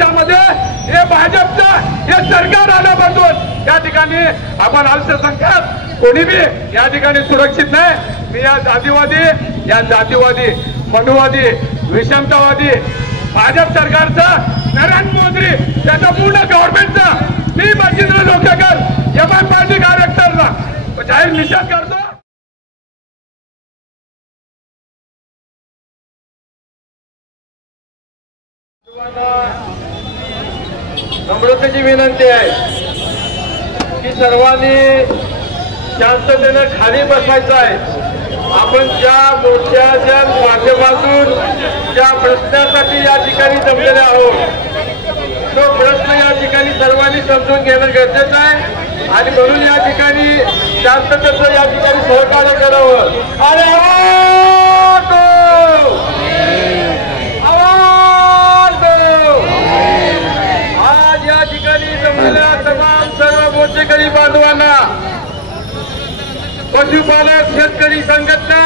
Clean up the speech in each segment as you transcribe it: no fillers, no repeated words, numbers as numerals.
देशामध्ये हे भाजपचं हे सरकार आल्यापासून या ठिकाणी आपण अल्पसंख्याक कोणी बी या ठिकाणी सुरक्षित नाही। मी या जातीवादी मनुवादी विषमतावादी भाजप सरकारचं नरेंद्र मोदी त्याच्या पूर्ण गव्हर्नमेंटचा मी मच्छिंद्र लोकेकर एमआय पार्टी कार्यकर्त्यांना जाहीर निषेध करतो। नम्रतेची विनंती आहे की सर्वांनी शांततेने खाली बसायचं आहे। आपण ज्या मोर्चाच्या माध्यमातून ज्या प्रश्नासाठी या ठिकाणी जमलेले आहोत तो प्रश्न या ठिकाणी सर्वांनी समजून घेणं गरजेचं आहे आणि म्हणून या ठिकाणी शांततेचं या ठिकाणी सहकार्य करावं। अरे आज या ठिकाणी जमलेल्या तमाम सर्व मोर्चेकरी बांधवांना पशुपालक शेतकरी संघटना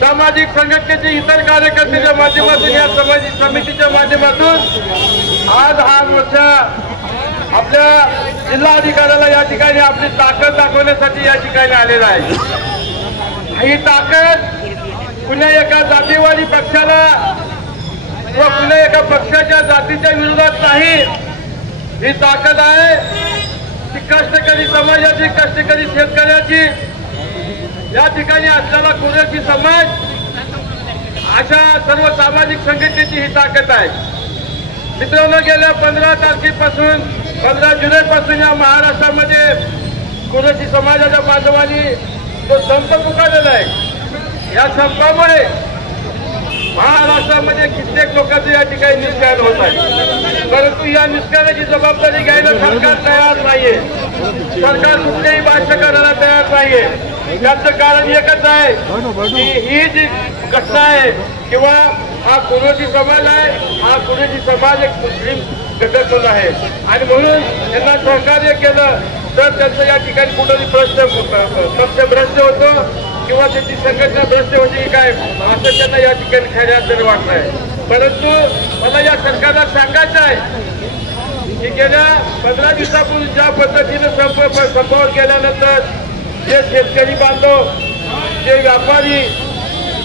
सामाजिक संघटनेचे इतर कार्यकर्त्यांच्या माध्यमातून या सामाजिक समितीच्या माध्यमातून आज हा मोर्चा आपल्या जिल्हाधिकाऱ्याला या ठिकाणी आपली ताकद दाखवण्यासाठी या ठिकाणी आलेला आहे। ही ताकद कुण्या एका जातीवादी पक्षाला व कुण्या एका पक्षाच्या जातीच्या विरोधात नाही, ही ताकद आहे ती कष्टकरी समाजाची कष्टकरी शेतकऱ्याची या ठिकाणी असलेला कुरेशी समाज अशा सर्व सामाजिक संघटनेची ही ताकद आहे। मित्रांनो गेल्या 15 तारखेपासून 15 जुलैपासून या महाराष्ट्रामध्ये कुरेशी समाजाच्या बांधवांनी जो संप पुकारलेला आहे या संपामुळे महाराष्ट्रामध्ये कित्येक लोकांचे या ठिकाणी निष्कारण होत आहे। परंतु या निष्काराची जबाबदारी घ्यायला सरकार तयार नाहीये, सरकार कुठलेही भाष्य करायला तयार नाहीये। त्याचं कारण एकच आहे की ही जी घटना आहे किंवा हा कुरेशी समाज आहे, हा कुरेशी समाज एक मुस्लिम घटक आहे आणि म्हणून त्यांना सहकार्य केलं तर त्यांचं या ठिकाणी कुठेतरी पक्ष भ्रष्ट होतो किंवा त्याची संघटना भ्रष्ट होती की काय असं त्यांना या ठिकाणी खऱ्या अर्थाने वाटत आहे। परंतु मला या सरकारला सांगायचं आहे की गेल्या 15 दिवसापूर्वी ज्या पद्धतीने संपावर गेल्यानंतर जे शेतकरी बांधव जे व्यापारी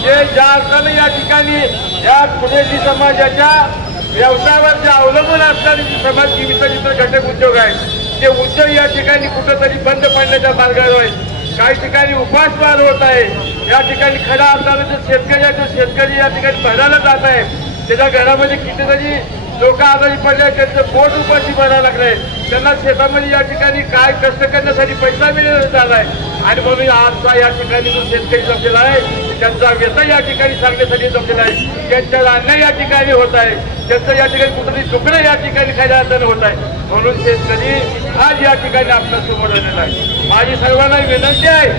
जे ज्या अर्थाने या ठिकाणी या कुरेशी समाजाच्या व्यवसायावर जे अवलंबून असणारे समाज जीवित घटक उद्योग आहेत ते उद्योग या ठिकाणी कुठेतरी बंद पडण्याच्या मार्गावर आहेत। काही ठिकाणी उपासमार होत आहे। या ठिकाणी खऱ्या अर्थाने जो शेतकरी आहे तो शेतकरी या ठिकाणी भरायला जात आहे, त्याच्या घरामध्ये कितीतरी लोक आजारी पडले, त्यांचं पोट उपाशी भरायला लागलंय, त्यांना शेतामध्ये या ठिकाणी काय कष्ट करण्यासाठी पैसा मिळाला झालाय आणि म्हणून आजचा या ठिकाणी जो शेतकरी जमलेला आहे त्यांचा व्यथा या ठिकाणी सांगण्यासाठी जमलेला आहे, त्यांच्या अन्याय या ठिकाणी होत आहे, त्यांचं या ठिकाणी कुठेतरी दुखणं या ठिकाणी खऱ्या अर्थाने होत आहे। म्हणून शेतकरी आज या ठिकाणी आपल्या समोर आलेला आहे। माझी सर्वांना विनंती आहे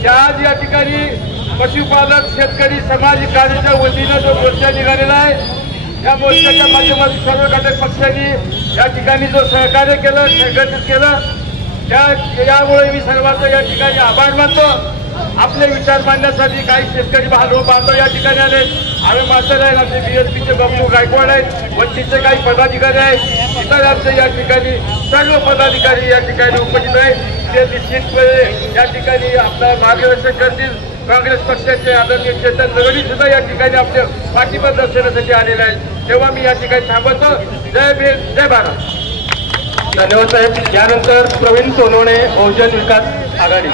की आज या ठिकाणी पशुपालक शेतकरी समाज कार्याच्या वतीनं जो मोर्चा निघालेला आहे या मोर्चाच्या माध्यमातून सर्व घटक पक्षांनी या ठिकाणी जो सहकार्य केलं संघटित केलं त्यामुळे मी सर्वांचं या ठिकाणी आभार मानतो। आपले विचार मांडण्यासाठी काही शेतकरी बांधव या ठिकाणी आले, आम्ही मास्तर आहेत, आमचे बीएसपीचे बबलू गायकवाड आहेत, वंचितचे काही पदाधिकारी आहेत, इतर आमचे या ठिकाणी सर्व पदाधिकारी या ठिकाणी उपस्थित आहेत। ते निश्चितपणे या ठिकाणी आपला मार्गदर्शन करतील। काँग्रेस पक्षाचे आदरणीय चेतन नगरी सुद्धा या ठिकाणी आपल्या पाठिंबा दर्शनासाठी आलेले आहेत। तेव्हा मी या ठिकाणी थांबवतो। जय भीम जय भारत। धन्यवाद साहेब। यानंतर प्रवीण सोनवणे बहुजन विकास आघाडी।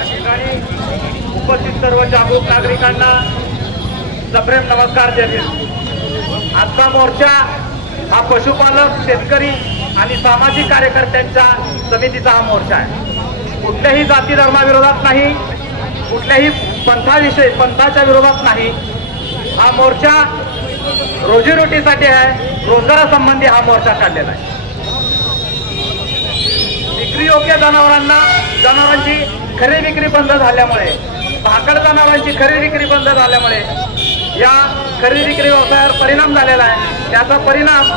उपस्थित सर्व जागरूक नागरिकांना सप्रेम नमस्कार देते। आजचा मोर्चा हा पशुपालक शेतकरी आणि सामाजिक कार्यकर्त्यांच्या समितीचा हा मोर्चा आहे। कुठल्याही जाती धर्माविरोधात नाही, कुठल्याही पंथाच्या विरोधात नाही। हा मोर्चा रोजीरोटीसाठी आहे, रोजगारासंबंधी हा मोर्चा काढलेला आहे। विक्रीयोग्य जनावरांची खरेदी विक्री बंद झाल्यामुळे, भाकड जनावरांची खरेदी विक्री बंद झाल्यामुळे या खरेदी विक्री व्यवसायावर परिणाम झालेला आहे। त्याचा परिणाम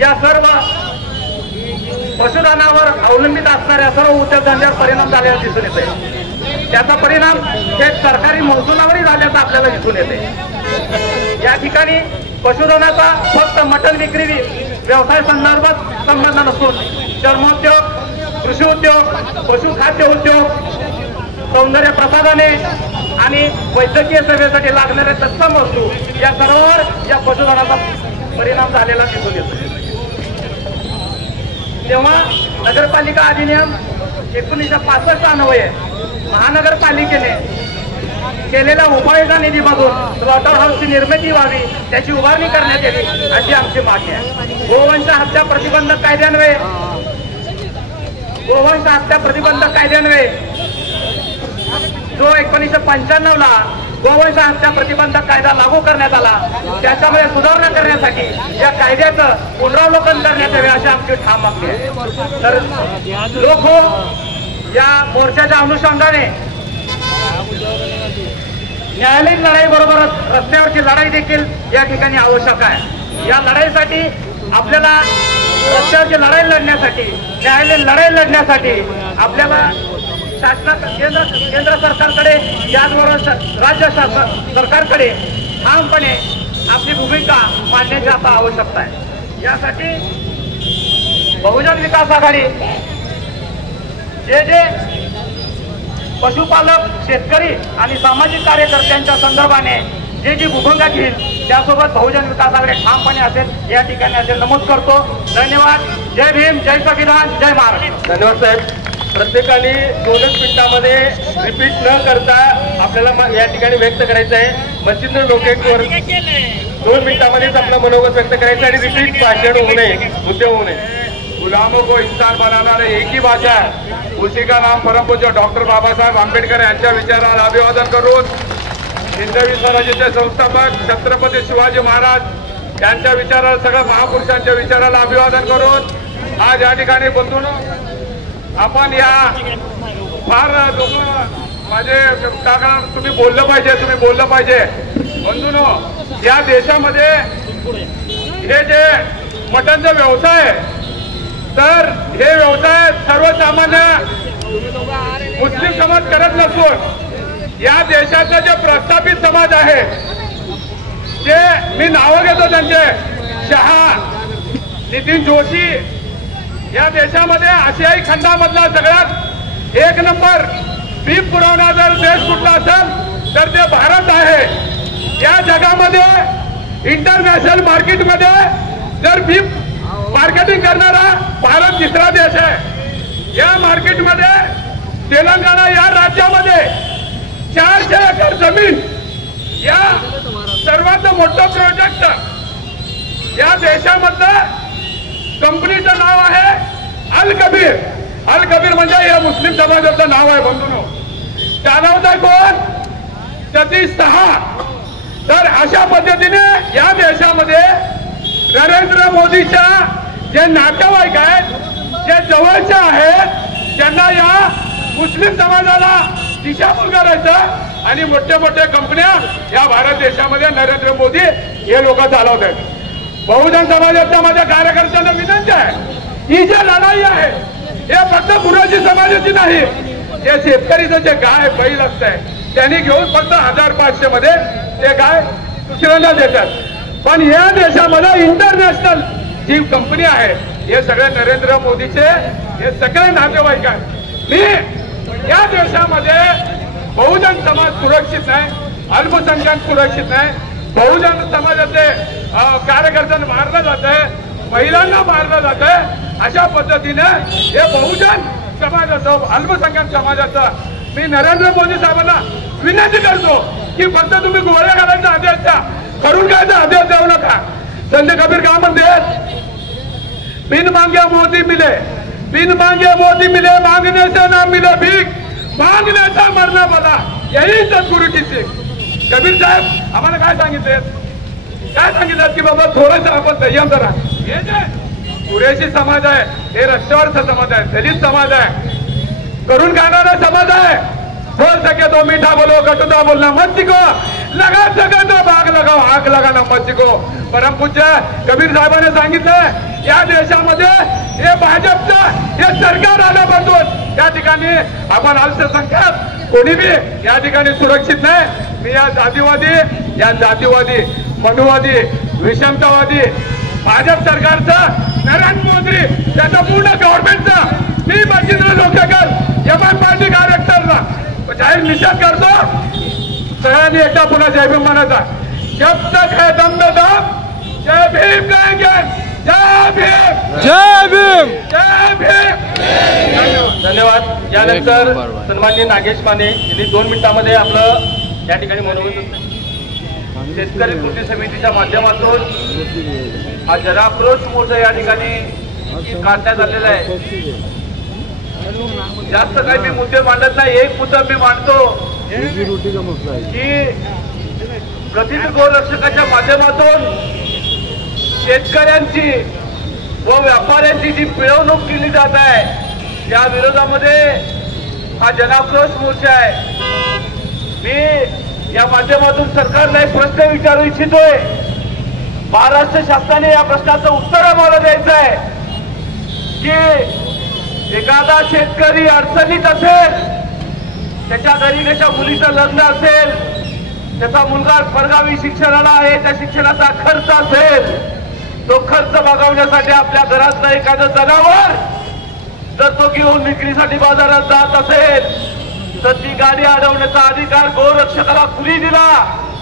या सर्व पशुधनावर अवलंबित असणाऱ्या सर्व उद्योगधंद्यावर परिणाम झालेला दिसून येते। त्याचा परिणाम थेट सरकारी महसुलावरही झाल्याचं आपल्याला दिसून येते। या ठिकाणी पशुधनाचा फक्त मटण विक्री व्यवसाय संदर्भात संबंध नसून चर्मोद्योग, कृषी उद्योग, पशुखाद्य उद्योग, सौंदर्य प्रसाधने आणि वैद्यकीय सेवेसाठी लागणारे तत्सम वस्तू या सर्वांवर या पशुधनाचा परिणाम झालेला दिसून येतो. तेव्हा नगरपालिका अधिनियम 1965 अन्वये महानगरपालिकेने केलेल्या उपाययोजना निधीमधून स्लॉटर हाऊसची निर्मिती व्हावी, त्याची उभारणी करण्यात यावी अशी आमची मागणी आहे. गोवंश हत्या प्रतिबंधक कायद्यान्वये जो 1995 ला गोवंश हत्या प्रतिबंधक कायदा लागू करण्यात आला, त्याच्यामुळे सुधारणा करण्यासाठी या कायद्याचं पुनरावलोकन करण्यात यावे अशी आमची ठाम मागणी आहे. तर लोक या मोर्चाच्या अनुषंगाने न्यायालयीन लढाई बरोबरच रस्त्यावरची लढाई देखील या ठिकाणी आवश्यक आहे. या लढाईसाठी आपल्याला रस्त्यावरची लढाई लढण्यासाठी, न्यायालयीन लढाई लढण्यासाठी आपल्याला केंद्र सरकारकडे याचबरोबर राज्य सरकारकडे ठामपणे आपली भूमिका मांडण्याची आता आवश्यकता आहे. यासाठी बहुजन विकास आघाडी जे पशुपालक, शेतकरी आणि सामाजिक कार्यकर्त्यांच्या संदर्भाने जी भूमिका घेईल त्यासोबत बहुजन विकास आघाडी ठामपणे असेल या ठिकाणी असे नमूद करतो. धन्यवाद. जय भीम, जय संविधान, जय महाराष्ट्र. धन्यवाद साहेब. प्रत्येकाने 2 मिनिटांमध्ये रिपीट न करता आपल्याला या ठिकाणी व्यक्त करायचं आहे. मच्छिंद्र लोकेटवर 2 मिनिटांमध्येच आपलं मनोगत व्यक्त करायचं आणि रिपीट भाषण होऊ नये, मुद्दे होऊ नये. गुलामों को इंसान बनाना एक ही भाषा है, उसी का नाम परम पूज्य डॉक्टर बाबासाहेब आंबेडकर यांच्या विचाराला अभिवादन करून हिंदवी स्वराज्याचे संस्थापक छत्रपती शिवाजी महाराज यांच्या विचाराला, सगळ्या महापुरुषांच्या विचाराला अभिवादन करून आज या ठिकाणी बंधून आपण या फार लोक माझे काका तुम्ही बोललं पाहिजे बंधूनो. या देशामध्ये हे जे मटनचा व्यवसाय आहे, तर हे व्यवसाय सर्वसामान्य मुस्लिम समाज करत नसून या देशाचा जे प्रस्थापित समाज आहे, जे मी नावं घेतो त्यांचे, शहा, नितीन जोशी, या देशामध्ये आशियाई खंडामधला सगळ्यात 1 नंबर बीफ पुरवणारा जर देश कुठला असेल तर ते भारत आहे. या जगामध्ये इंटरनॅशनल मार्केटमध्ये जर बीफ मार्केटिंग करणारा भारत 3रा देश आहे. या मार्केटमध्ये तेलंगणा या राज्यामध्ये 400 एकर जमीन, या सर्वात मोठं प्रोजेक्ट या देशामधलं कंपनीचं नाव आहे अल कबीर. अल कबीर म्हणजे या मुस्लिम समाजाचं नाव आहे बंधूंनो. चालवता कोण? सतीश साहा. तर अशा पद्धतीने या देशामध्ये नरेंद्र मोदीच्या जे नातेवाईक आहेत, जे जवळचे आहेत, त्यांना या मुस्लिम समाजाला दिशाभूल करायचं आणि मोठ्या मोठ्या कंपन्या या भारत देशामध्ये नरेंद्र मोदी हे लोक चालवत आहेत. बहुजन समाजाच्या माझ्या कार्यकर्त्यांना विनंती आहे, ही जी लढाई आहे हे फक्त गुरुजी समाजाची नाही. हे शेतकरीचं जे गाय बैल असतंय त्यांनी घेऊन फक्त 1500 मध्ये ते गाय दुसऱ्यांना देतात. पण या देशामध्ये इंटरनॅशनल जी कंपनी आहे हे सगळे नरेंद्र मोदीचे हे सगळे नातेवाईक आहेत. मी या देशामध्ये बहुजन समाज सुरक्षित नाही, अल्पसंख्याक सुरक्षित नाही, बहुजन समाजाचे कार्यकर्त्यांना मारलं जात आहे, महिलांना मारलं जात आहे. अशा पद्धतीने हे बहुजन समाजाचं, अल्पसंख्याक समाजाचं मी नरेंद्र मोदी साहेबांना विनंती करतो की फक्त तुम्ही गोळ्या घालायचा आदेश द्या, करून घ्यायचा आदेश देऊ नका. संत कबीर का म्हणते, बिन मांगे मोदी मिले, बिन मांगे मोदी मिले, मांगने से ना मिले भीख, मांगने से मरना भला, यही सद्गुरु की सीख. कबीर साहेब आम्हाला काय सांगितलं की बाबा थोडंसं आपण संयम करा. हे जे कुरेशी समाज आहे हे रस्त्यावरचा समाज आहे, दलित समाज आहे, करून खाणारा समाज आहे. बोल सके तो मीठा बोलो, कटुता बोलना मत सीखो, लगा सके तो आग लगाओ, आग लगाना मत सीखो. परमपूज्य कबीर साहेबांनी सांगितलं या देशामध्ये हे भाजपचं हे सरकार आल्यापासून या ठिकाणी आपण अल्पसंख्याक कोणी बी या ठिकाणी सुरक्षित नाही. मी या जातीवादी, मनुवादी, विषमतावादी भाजप सरकारचं, नरेंद्र मोदी त्याचा पूर्ण गव्हर्नमेंटचा मी मच्छिंद्र लोकेकर एमआय पार्टी डायरेक्टरला जाहीर निषेध करतो। सगळ्यांनी एकदा पुन्हा जय भीम म्हणायचा। जब तक है दम में दम जय भीम कहेंगे, जय भीम, जय भीम, जय भीम। धन्यवाद। यानंतर सन्माननीय नागेश माने यांनी 2 मिनिटांमध्ये आपलं या ठिकाणी मनोगत शेतकरी कृती समितीच्या माध्यमातून हा जनाक्रोश मोर्चा या ठिकाणी काढण्यात आलेला आहे। जास्त काही मी मुद्दे मांडत नाही, एक मुद्दा मी मांडतो की प्रतिनिधी गोरक्षकाच्या माध्यमातून शेतकऱ्यांची व व्यापाऱ्यांची जी पिळवणूक केली जात आहे त्या विरोधामध्ये हा जनाक्रोश मोर्चा आहे। मी या माध्यमातून सरकारला एक प्रश्न विचारू इच्छितोय। महाराष्ट्र शासनाने या प्रश्नाचं उत्तर आम्हाला द्यायचं आहे की एखादा शेतकरी अडचणीत असेल, त्याच्या घरी त्याच्या मुलीचं लग्न असेल, त्याचा मुलगा परगावी शिक्षणाला आहे, त्या शिक्षणाचा खर्च असेल, तो खर्च भागवण्यासाठी आपल्या घरातलं एखादं जनावर जर तो घेऊन विक्रीसाठी बाजारात जात असेल तर ती गाडी अडवण्याचा अधिकार गोरक्षकाला कुणी दिला?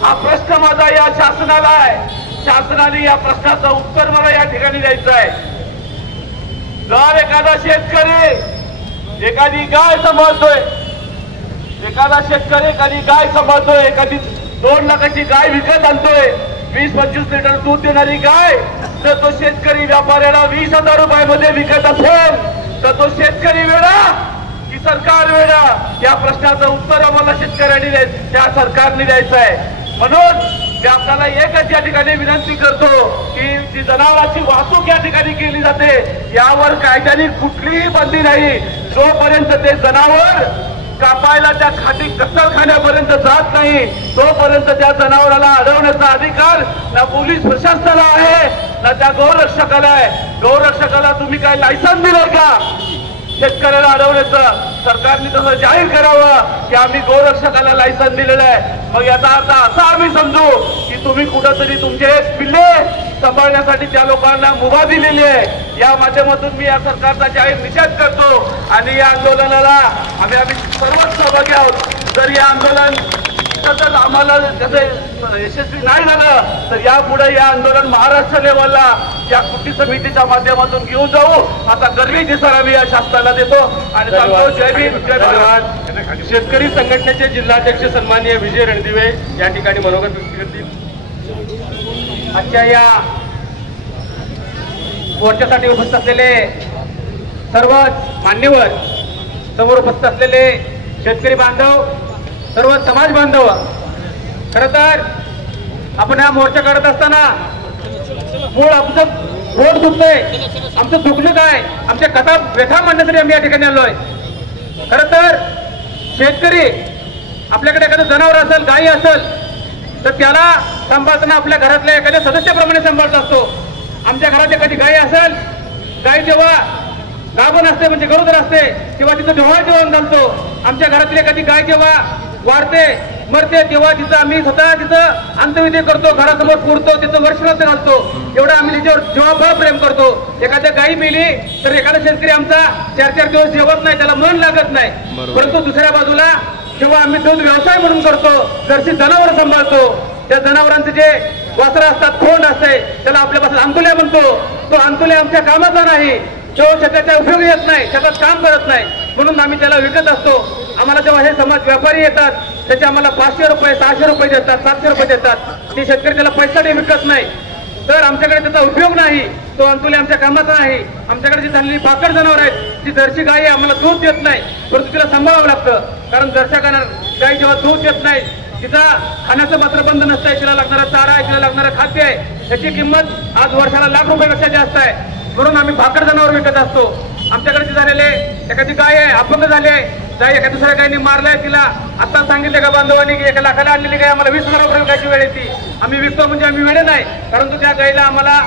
हा प्रश्न माझा या शासनाला आहे। शासनाने या प्रश्नाचं उत्तर मला या ठिकाणी द्यायचं आहे। जर एखादा शेतकरी एखादी गाय सांभाळतोय, एखादा शेतकरी एखादी गाय सांभाळतोय, एखादी 2 लाखाची गाय विकत आणतोय, 20-25 लिटर दूध देणारी गाय, तर तो शेतकरी व्यापाऱ्याला 20,000 रुपयामध्ये विकत असेल तर तो शेतकरी वेडा की सरकार वेडा? या प्रश्नाचं उत्तर आम्हाला शेतकऱ्यांनी त्या सरकारने द्यायचं आहे। म्हणून मी आपल्याला एकच या ठिकाणी विनंती करतो की जी जनावरांची वाहतूक या ठिकाणी केली जाते यावर कायद्याने कुठलीही बंदी नाही। जोपर्यंत ते जनावर कापायला त्या कत्तलखान्यापर्यंत जात नाही तोपर्यंत त्या जनावराला अडवण्याचा अधिकार ना पोलीस प्रशासनाला आहे ना त्या गौरक्षकाला आहे। गौरक्षकाला तुम्ही काय लायसन दिलंय का शेतकऱ्याला अडवण्याचं? सरकारने तसं जाहीर करावं की आम्ही गौरक्षकाला लायसन दिलेलं आहे। मग याचा अर्थ असा आम्ही समजू की तुम्ही कुठंतरी तुमचे पिल्ले सांभाळण्यासाठी त्या लोकांना मुभा दिलेली आहे। या माध्यमातून मी या सरकारचा जाहीर निषेध करतो आणि या आंदोलनाला आम्ही सर्वच सहभागी आहोत। जर या आंदोलन जर आम्हाला यशस्वी नाही झालं तर यापुढे या आंदोलन महाराष्ट्र लेवलला या कृती समितीच्या माध्यमातून घेऊन जाऊ असा गर्वीची सर मी या शासनाला देतो आणि सांगतो जय भीम, जय भारत। शेतकरी संघटनेचे जिल्हाध्यक्ष सन्माननीय विजय रणदिवे या ठिकाणी मनोगत व्यक्त करतील। आजच्या या मोर्चासाठी उपस्थित असलेले सर्व मान्यवर, समोर उपस्थित असलेले शेतकरी बांधव, सर्व समाज बांधव, खरं तर आपण हा मोर्चा करत असताना मूळ आमचं पोट दुखतंय, आमचं दुखणं काय, आमच्या कथा व्यथा मांडण्यासाठी आम्ही या ठिकाणी आलोय। खरं तर शेतकरी आपल्याकडे एखादं जनावर असेल, गायी असेल तर त्याला सांभाळताना आपल्या घरातल्या एखाद्या सदस्याप्रमाणे सांभाळत असतो। आमच्या घरात एखादी गाय असेल, गाय जेव्हा गाभण असते म्हणजे गरोदर असते तेव्हा तिचं ढोळ जेवण घालतो। आमच्या घरातली एखादी गाय जेव्हा वाढते मरते तेव्हा तिचं आम्ही स्वतः तिचं अंत्यविधी करतो, घरासमोर पुरतो, तिचं वर्षनाथ घालतो। एवढं आम्ही तिच्यावर जेव्हा प्रेम करतो। एखाद्या गायी मेली तर एखादा शेतकरी आमचा 4-4 दिवस जेवत नाही, त्याला मन लागत नाही। परंतु दुसऱ्या बाजूला जेव्हा आम्ही दूध व्यवसाय म्हणून करतो, जर्सी जनावर सांभाळतो, त्या जनावरांचे जे वासरं असतात, खोंड असते, त्याला आपल्यापासून अंतुल्या म्हणतो। तो अंतुल्या आमच्या कामाचा नाही, तो शेताच्या उपयोगी येत नाही, शेतात काम करत नाही, म्हणून आम्ही त्याला विकत असतो। आम्हाला जेव्हा हे समाज व्यापारी येतात त्याचे आम्हाला 500 रुपये 600 रुपये देतात, 700 रुपये देतात, ते शेतकरी त्याला पैशाने विकत नाही तर आमच्याकडे त्याचा उपयोग नाही, तो अंतुले आमच्या कामाचा नाही। आमच्याकडे जी झालेली पाकड जनावर आहेत, ती जर्सी गाय आम्हाला दूध देत नाही, परंतु तिला सांभाळावं लागतं, कारण जर्सी गाय जेव्हा दूध देत नाही तिचा खाण्याचं मात्र बंद नसतंय, तिला लागणारा चारा आहे, तिला लागणारं खाद्य आहे, त्याची किंमत आज वर्षाला लाख रुपयापेक्षा जास्त आहे, म्हणून आम्ही भाकड जनावर विकत असतो। आमच्याकडे जे झालेले एखादी गाय आहे, अपंग झाली आहे, गाय एका दुसऱ्या गायने मारलाय, तिला आता सांगितले का बांधवांनी की 1 लाखाला आणलेली गाय आम्हाला 20,000 रुपये विकायची वेळ येते, आम्ही विकतो म्हणजे आम्ही वेळे नाही, परंतु त्या गायीला आम्हाला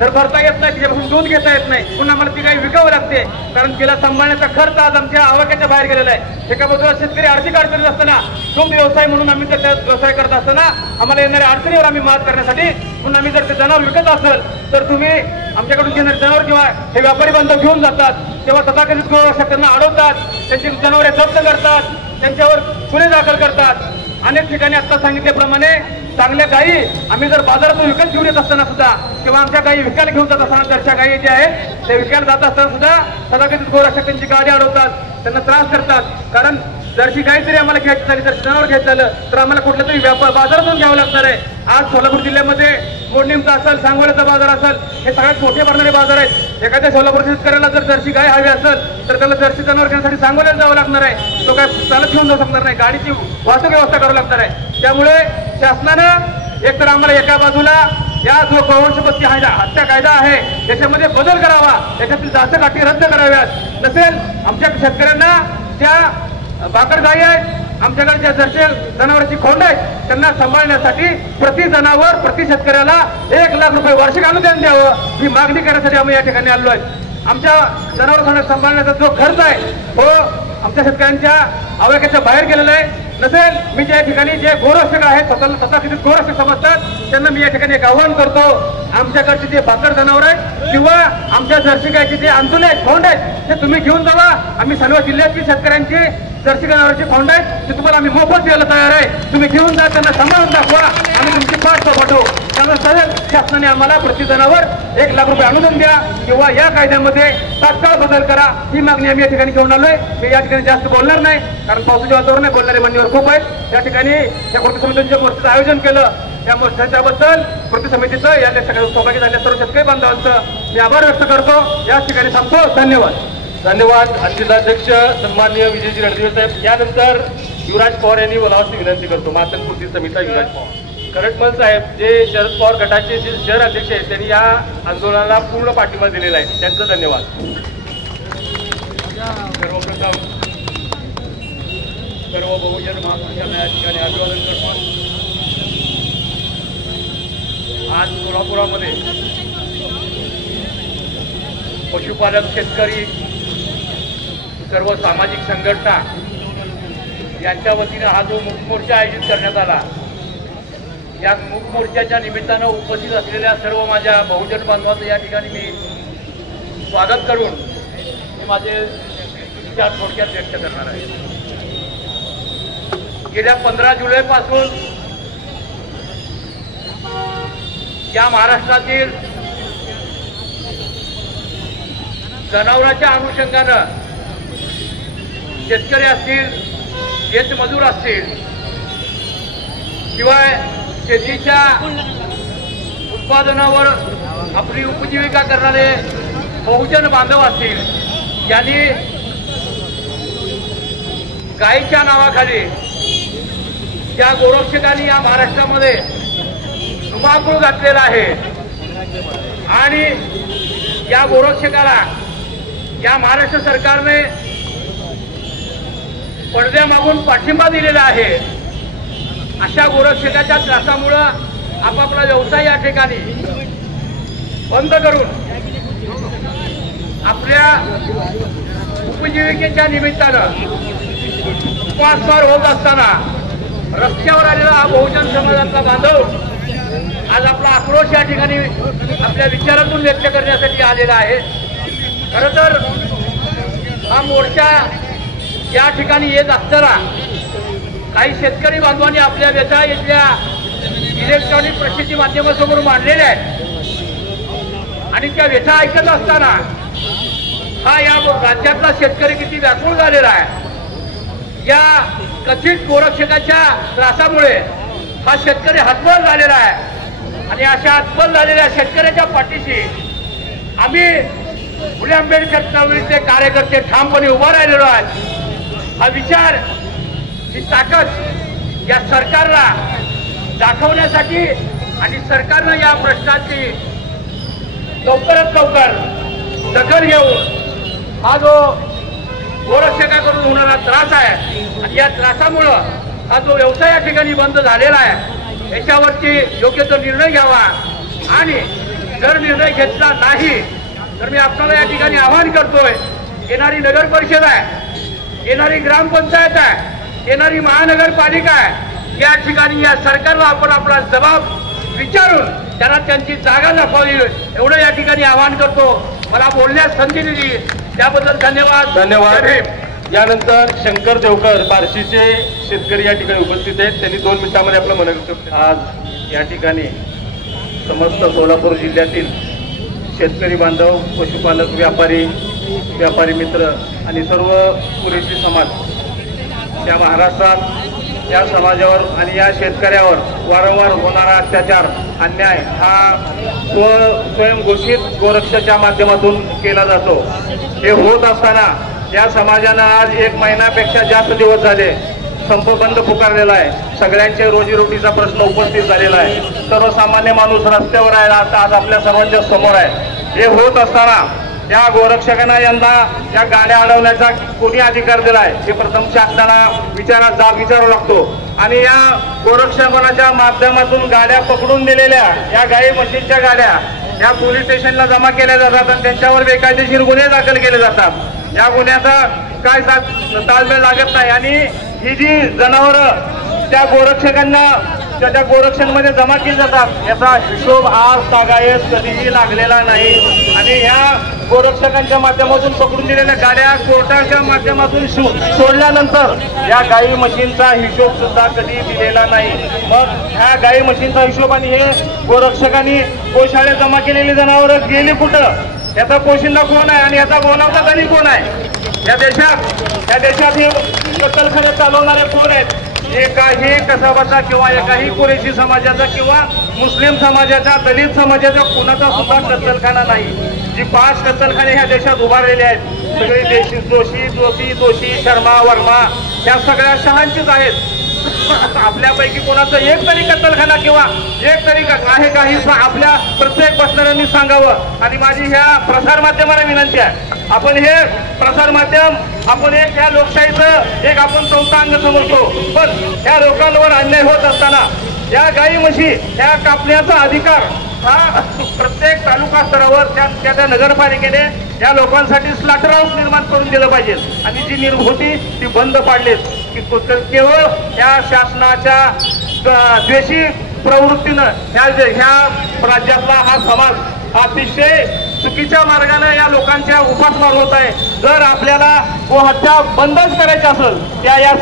जर भरता येत नाही तिच्यापासून दूध घेता येत नाही, पुन्हा आम्हाला ती गाय विकावं लागते, कारण तिला सांभाळण्याचा खर्च आज आमच्या आवाक्याच्या बाहेर गेलेला आहे. एका बाजूला शेतकरी आर्थिक अडचणीत असताना दुग्ध व्यवसाय म्हणून आम्ही त्याचा व्यवसाय करत असताना आम्हाला येणाऱ्या अडचणीवर आम्ही मात करण्यासाठी पुन्हा आम्ही जर ते जनावर विकत असेल तर तुम्ही आमच्याकडून घेणारे जनावर किंवा हे व्यापारी बांधव घेऊन जातात तेव्हा तथाकथित गोरक्षकांना अडवतात, त्यांची जनावरे जप्त करतात, त्यांच्यावर गुन्हे दाखल करतात. अनेक ठिकाणी आता सांगितल्याप्रमाणे चांगल्या गायी आम्ही जर बाजारातून विकत घेऊन येत असताना सुद्धा किंवा आमच्या गायी विकायला घेऊन जात असताना जरच्या गायी ज्या आहेत त्या विकायला जात असताना सुद्धा तथाकथित गोरक्षक त्यांची गाडी अडवतात, त्यांना त्रास करतात. कारण जरची गाय जरी आम्हाला घ्यायची झाली तर जनावर घ्यायचं झालं तर आम्हाला कुठल्या तरी बाजारातून घ्यावं लागणार आहे. आज सोलापूर जिल्ह्यामध्ये मोडणीमचा असेल, सांगोल्याचा बाजार असेल, हे सगळ्यात मोठे भरणारे बाजार आहेत. एखाद्या सोलापूर शेतकऱ्याला जर जर्सी गाय हवी असेल तर त्याला जर्सी जनावर घेण्यासाठी सांगोल्याला जावं लागणार आहे. तो काय चालत घेऊन जाऊ शकणार नाही, गाडीची वाहतूक व्यवस्था करावी लागणार आहे. त्यामुळे शासनानं एकतर आम्हाला एका बाजूला या जो गोवंशपत्ती हत्या कायदा आहे त्याच्यामध्ये बदल करावा, त्याच्यातील जास्त गाठी रद्द कराव्यात. नसेल आमच्या शेतकऱ्यांना त्या बाकड गायी आहेत, आमच्याकडे ज्या जर्सी जनावरांची खोंड आहेत त्यांना सांभाळण्यासाठी प्रति जनावर प्रति शेतकऱ्याला 1 लाख रुपये वार्षिक अनुदान द्यावं ही मागणी करण्यासाठी आम्ही या ठिकाणी आलो आहे. आमच्या जनावर सांभाळण्याचा जो खर्च आहे तो आमच्या शेतकऱ्यांच्या आवाक्याच्या बाहेर गेलेला आहे. नसेल मी ज्या ठिकाणी जे गोरक्षक आहेत स्वतःला तथाकथित गोरक्षक समजतात त्यांना मी या ठिकाणी एक आव्हान करतो, आमच्याकडचे जे बाकड जनावर आहेत किंवा आमच्या जर्सी गायचे जे अंतुले आहेत, खोंड आहेत ते तुम्ही घेऊन जावा. आम्ही सर्व जिल्ह्यातील शेतकऱ्यांची जर्सी जनावरांची खोंड आहेत ते तुम्हाला आम्ही मोफत द्यायला तयार आहे. तुम्ही घेऊन जा, त्यांना सांभाळून दाखवा, आम्ही तुमची पाठ पाठवू. त्यानुसार शासनाने आम्हाला प्रति जनावर 1 लाख रुपये अनुदान द्या किंवा या कायद्यामध्ये तात्काळ बदल करा ही मागणी आम्ही या ठिकाणी घेऊन आलोय. मी या ठिकाणी जास्त बोलणार नाही कारण पावसाचे वातावरण आहे, बोलणारे मान्यवर खूप आहेत. या ठिकाणी या कृती समितीच्या मोर्चाचं आयोजन केलं त्या मोर्चाच्याबद्दल कृती समितीचं या सहभागी झालेल्या सर्व शेतकरी बांधवांचं मी आभार व्यक्त करतो. या ठिकाणी थांबतो. धन्यवाद. धन्यवाद जिल्हाध्यक्ष सन्माननीय विजयजी रणदिवे साहेब. यानंतर युवराज पवार यांनी बोलावयाची विनंती करतो. मातन कृती समितीचा युवराज पवार. करटमल साहेब जे शरद पवार गटाचे जे शहर अध्यक्ष आहेत त्यांनी या आंदोलनाला पूर्ण पाठिंबा दिलेला आहे, त्यांचं धन्यवाद. सर्वप्रथम सर्व बहुजन महापुरुषांना या ठिकाणी अभिवादन करतो. आज सोलापुरामध्ये पशुपालक, शेतकरी, सर्व सामाजिक संघटना यांच्या वतीने हा जो मूक मोर्चा आयोजित करण्यात आला, या मूक मोर्चाच्या निमित्तानं उपस्थित असलेल्या सर्व माझ्या बहुजन बांधवांचं या ठिकाणी मी स्वागत करून मी माझे विचार थोडक्यात व्यक्त करणार आहे. गेल्या 15 जुलैपासून या महाराष्ट्रातील जनावरांच्या अनुषंगानं शेतकरी असतील, शेतमजूर असतील, शिवाय शेतीच्या उत्पादनावर आपली उपजीविका करणारे बहुजन बांधव असतील, यांनी गायीच्या नावाखाली त्या गोरक्षकांनी या महाराष्ट्रामध्ये धुमाकूळ घातलेला आहे आणि या गोरक्षकाला या महाराष्ट्र सरकारने पडद्यामागून पाठिंबा दिलेला आहे. अशा गोरक्षकाच्या त्रासामुळं आपापला व्यवसाय या ठिकाणी बंद करून आपल्या उपजीविकेच्या निमित्तानं उपासमार होत असताना रस्त्यावर आलेला हा बहुजन समाजातला बांधव आज आपला आक्रोश या ठिकाणी आपल्या विचारातून व्यक्त करण्यासाठी आलेला आहे. खरं तर हा मोर्चा या ठिकाणी येत असताना काही शेतकरी बांधवांनी आपल्या व्यथा इथल्या इलेक्ट्रॉनिक प्रसिद्धी माध्यमासमोर मांडलेल्या आहेत आणि त्या व्यथा ऐकत असताना हा या राज्यातला शेतकरी किती व्याकुळ झालेला आहे. या कथित गोरक्षकाच्या त्रासामुळे हा शेतकरी हतबल झालेला आहे आणि अशा हतबल झालेल्या शेतकऱ्याच्या पाठीशी आम्ही फुले आंबेडकर चळवळीचे कार्यकर्ते ठामपणे उभा राहिलेलो आहे. हा विचार, ही ताकद या सरकारला दाखवण्यासाठी आणि सरकारनं या प्रश्नाची लवकरात लवकर दखल घेऊन हा जो गोरक्षकाकडून होणारा त्रास आहे आणि या त्रासामुळं हा जो व्यवसाय या ठिकाणी बंद झालेला आहे याच्यावरती योग्य तो निर्णय घ्यावा आणि जर निर्णय घेतला नाही तर मी आपल्याला या ठिकाणी आवाहन करतोय, येणारी नगर परिषद आहे, येणारी ग्रामपंचायत आहे, येणारी महानगरपालिका आहे, या ठिकाणी या सरकारला आपण आपला जबाब विचारून त्यांना त्यांची जागा दाखवावी एवढं या ठिकाणी आवाहन करतो. मला बोलण्यास संधी दिली त्याबद्दल धन्यवाद. धन्यवाद. यानंतर शंकर देवकर बार्शीचे शेतकरी या ठिकाणी उपस्थित आहेत. त्यांनी 2 मिनिटांमध्ये आपलं मनोगत. आज या ठिकाणी समस्त सोलापूर जिल्ह्यातील शेतकरी बांधव, पशुपालक, व्यापारी मित्र आणि सर्व कुरेशी समाज या महाराष्ट्रात या समाजावर आणि या शेतकऱ्यावर वारंवार होणारा अत्याचार, अन्याय हा स्वयंघोषित गोरक्षाच्या माध्यमातून केला जातो. हे होत असताना या समाजानं आज 1 महिन्यापेक्षा जास्त दिवस झाले संप बंद पुकारलेला आहे. सगळ्यांचे रोजीरोटीचा प्रश्न उपस्थित झालेला आहे. सर्वसामान्य माणूस रस्त्यावर आहे, आज आपल्या सर्वांच्या समोर आहे. हे होत असताना या गोरक्षकांना यंदा या गाड्या अडवण्याचा कोणी अधिकार दिला आहे हे प्रथम शासनाला विचारावा लागतो. आणि या गोरक्षकांच्या माध्यमातून गाड्या पकडून दिलेल्या या गाई म्हशींच्या गाड्या या पोलीस स्टेशनला जमा केल्या जातात आणि त्यांच्यावर बेकायदेशीर गुन्हे दाखल केले जातात. या गुन्ह्याचा काय ताळमेळ लागत नाही आणि ही जी जनावरं त्या गोरक्षकांना त्या गोरक्षणमध्ये जमा केली जातात याचा हिशोब आज तागायत कधीही लागलेला नाही. आणि ह्या गोरक्षकांच्या माध्यमातून पकडून दिलेल्या गाड्या कोर्टाच्या माध्यमातून सोडल्यानंतर या गाई म्हशींचा हिशोब सुद्धा कधी दिलेला नाही. मग ह्या गाई म्हशींचा हिशोब आणि हे गोरक्षकांनी गोशाळेत जमा केलेली जनावरं गेली कुठं, याचा पोशिंदा कोण आहे आणि याचा बोलावता तरी कोण आहे? या देशात हे कत्तलखाने चालवणारे कोण आहेत? एकाही कसाबाचा किंवा एकाही कुरेशी समाजाचा किंवा मुस्लिम समाजाचा, दलित समाजाचा कुणाचा सुद्धा कत्तलखाना नाही. जी 5 कत्तलखाने ह्या देशात उभारलेले आहेत सगळे दोषी शर्मा वर्मा ह्या सगळ्या शहांचीच आहेत. आपल्यापैकी कोणाचं एक तरी कत्तलखाना किंवा एक तरी आहे काही आपल्या प्रत्येक बसणाऱ्यांनी सांगावं. आणि माझी ह्या प्रसार माध्यमाला विनंती आहे, आपण हे प्रसार माध्यम आपण एक ह्या लोकशाहीचं एक आपण चौथा अंग समजतो, पण ह्या लोकांवर अन्याय होत असताना या गाई म्हशी ह्या कापण्याचा अधिकार हा प्रत्येक तालुका स्तरावर त्या नगरपालिकेने या लोकांसाठी स्लॉटर हाऊस निर्माण करून दिलं पाहिजे. आणि जी निर्भोती ती बंद पाडलीत की केवळ या शासनाच्या द्वेषी प्रवृत्तीनं ह्या राज्यातला हा समाज अतिशय चुकीच्या मार्गाने या लोकांच्या उपासमार होत आहे. जर आपल्याला गोहत्या बंदच करायची असेल त्या या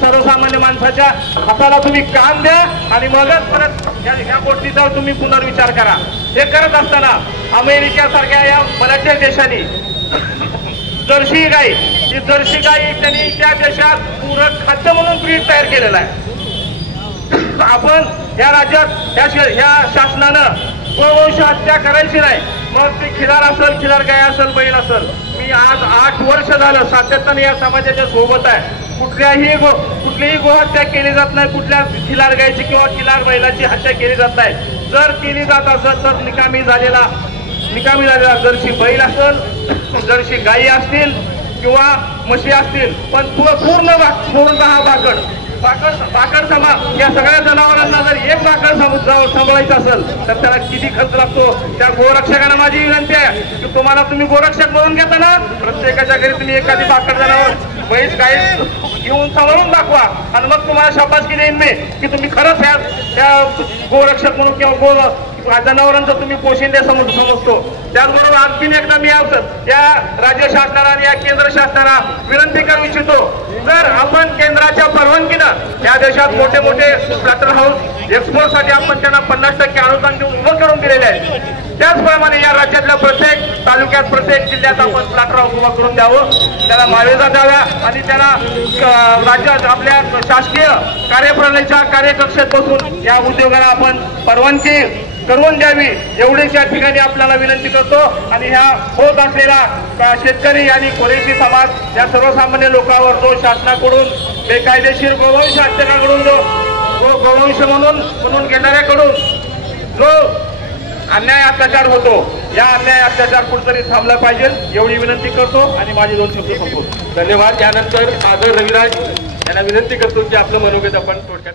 सर्वसामान्य माणसाच्या हाताला तुम्ही काम द्या आणि मगच परत ह्या गोष्टीचा तुम्ही पुनर्विचार करा. हे करत असताना अमेरिकेसारख्या या बऱ्याचशा देशांनी जर्सी गाई त्यांनी त्या देशात पूरक खाद्य म्हणून ब्रीड तयार केलेला आहे. आपण या राज्यात ह्या शासनानं गोवंश हत्या करायची नाही. मग ती खिलार असेल, खिलार गाय असेल, बैल असेल. मी आज 8 वर्ष झालं सातत्याने या समाजाच्या सोबत आहे. कुठलीही गोहत्या केली जात नाही, कुठल्या खिलार गायची किंवा खिलार बैलाची हत्या केली जात नाही. जर केली जात असेल तर निकामी झालेला जर्सी बैल असेल, जर्सी गायी असतील किंवा म्हशी असतील, पण पूर्णतः भाकड समाज या सगळ्या जनावरांना जर एक भाकड सांभाळायचं असेल तर त्याला किती खर्च लागतो? त्या गोरक्षकांना माझी विनंती आहे की तुम्ही गोरक्षक म्हणून घेताना प्रत्येकाच्या घरी तुम्ही एखादी भाकड जनावर म्हैस गाय घेऊन सांभाळून दाखवा आणि मग तुम्हाला शाबासकी देईन मी की तुम्ही खरंच ह्या गोरक्षक म्हणून किंवा जनावरांचा तुम्ही पोशिंदे समजतो. त्याचबरोबर आणखीन एकदा मी या राज्य शासनाला आणि या केंद्र शासनाला विनंती करू इच्छितो, जर आपण केंद्राच्या परवानगीनं या देशात मोठे स्लॉटर हाऊस एक्सपोर्टसाठी आपण त्यांना 50% अनुदान देऊन उभं करून दिलेले आहे, त्याचप्रमाणे या राज्यातल्या प्रत्येक तालुक्यात प्रत्येक जिल्ह्यात आपण स्लॉटर हाऊस उभं करून द्यावं, त्याला मान्यता द्याव्या आणि त्याला राज्यात आपल्या शासकीय कार्यप्रणालीच्या कार्यकक्षेत बसून या उद्योगाला आपण परवानगी करून द्यावी एवढीच या ठिकाणी आपल्याला विनंती करतो. आणि ह्या होत असलेला शेतकरी आणि कुरेशी समाज या सर्वसामान्य लोकांवर जो शासनाकडून बेकायदेशीर गोवंश हत्याकडून जो गोवंश म्हणून घेणाऱ्याकडून जो अन्याय अत्याचार होतो, या अन्याय अत्याचार कुठेतरी थांबला पाहिजे एवढी विनंती करतो आणि माझी 2 शब्द संपवतो. धन्यवाद. यानंतर सागर रविराज यांना विनंती करतो की आपलं मनोगत आपण थोडक्यात